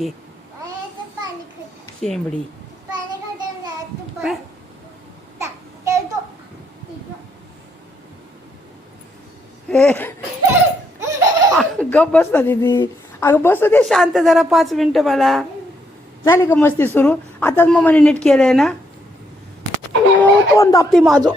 घे शेंबडी गप बस ना दीदी. अगं बसू दे शांत जरा 5 मिनिटं मला. झाली का मस्ती सुरू? आताच मम्माने नीट केलंय ना. कोण दाबते माझं?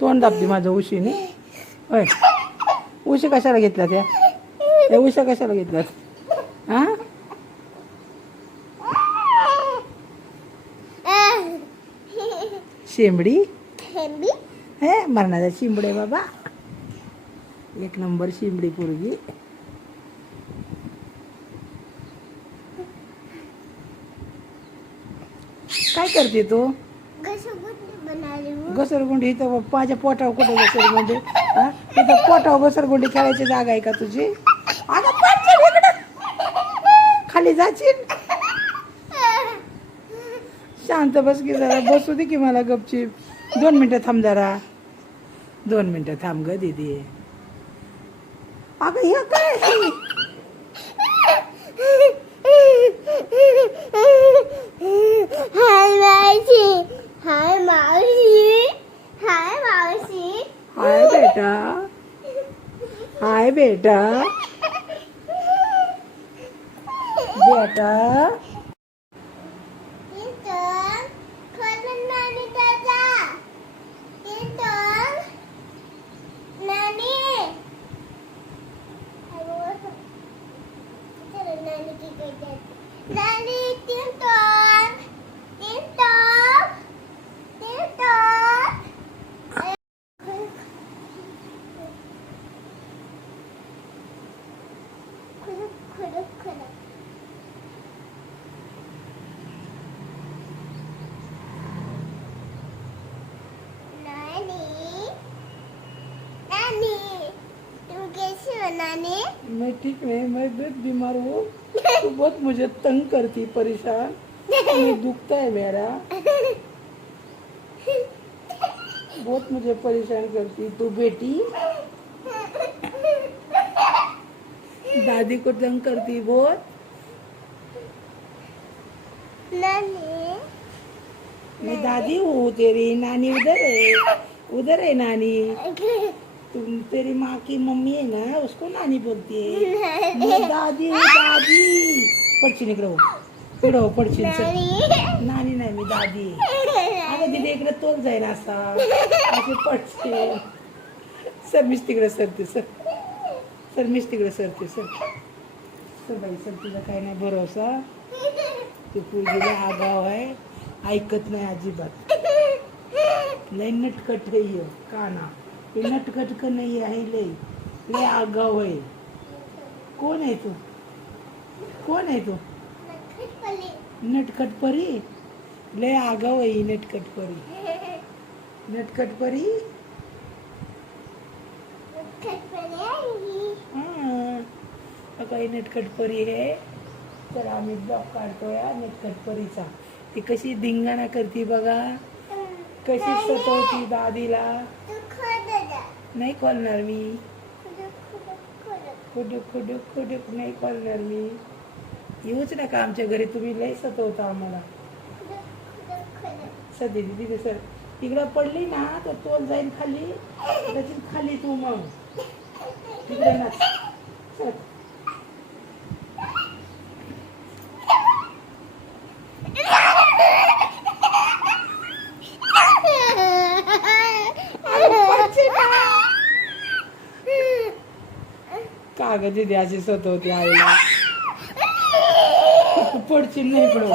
तोंड दाबते माझं उशीने. होय, उशी कशाला घेतल्या त्या उशा कशाला घेतल्यात? हा शेंबडी हे मरणाचा शिंबडे बाबा. एक नंबर शिंबडी पोरगी. काय करते तू? घसरगुंडी. इथं माझ्या पोटावर कुठे घसरगुंडी? इथं पोटावर घसरगुंडी खेळायची जागा आहे का तुझी? खाली जाशील. शांत बस की जरा. बसू दे की मला गपचीप. 2 मिनिटं थांब जरा. 2 मिनिटं थांब ग दीदी. अगं हे काय? हाय बेटा. हाय बेटा. बेटा मैं ठीक नहीं. मैं बहुत बीमार हूँ. तू बहुत मुझे तंग करती, परेशान. मैं दुखता है मेरा. बहुत मुझे परेशान करती तू बेटी. दादी को तंग करती बहुत. मैं दादी हूँ तेरी. नानी उधर है नानी. तुम तेरी माँ की मम्मी है ना, उसको नानी बोलती है. मैं दादी हूँ दादी. पडची इकडे हो पडची. नानी नाही मी दादी. अगं तिथे इकडे तोल जाईल असा. असे पडचे. सर मीच तिकडे सरते. सर मीच तिकडे सरते. सर बाई सर. तुझा काय नाही भरोसा. तू पोरगीला आगाव आहे. ऐकत नाही अजिबात. लय नटखट आहे काना. हे नटखट नाही आहे. लय आगाव आहे. कोण आहे तू? कोण आहे तू? नटखट परी. लय आगाव आहे नटखट परी. नटखट परी. हा काही नटखट परी आहे. तर आम्ही ब्लॉग काढतोय नटखट परीचा. ती कशी धिंगाणा करते बघा. कशी सतवती दादीला. नाही खोलणार मी. खुडूक नाही खोलणार मी. येऊच नका आमच्या घरी. तुम्ही लय सतवता आम्हाला. सर दीदी सर. तिकडं पडली ना तर तोल जाईल खाली. त्याची खाली तू मग तिकडे ना. सर कागद दीदी अशी सतवती आईला. पडशील नाही इकडं.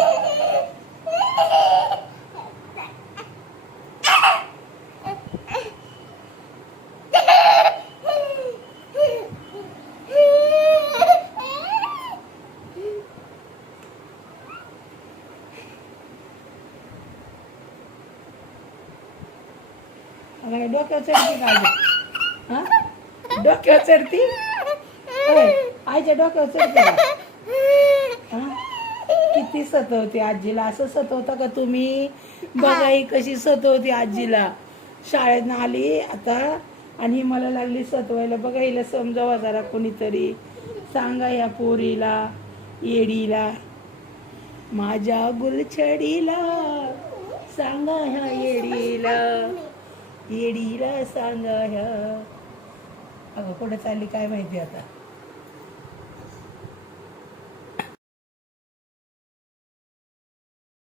अगं काय डोक्यावर चढती का आजी? हा डोक्यावर चढती होय, आईच्या डोक्यावर चढते का? हा किती सतवते आजीला. असं सतवता का तुम्ही? बघा ही कशी सतवते आजीला. शाळेतनं आली आता आणि मला लागली सतवायला. बघा हिला समजावा जरा कोणीतरी. सांगा या पोरीला येडीला, माझ्या गुलछडीला सांगा ह्या येडीला, येडीला सांगा ह्या. अगं कुठं चालली काय माहिती आता.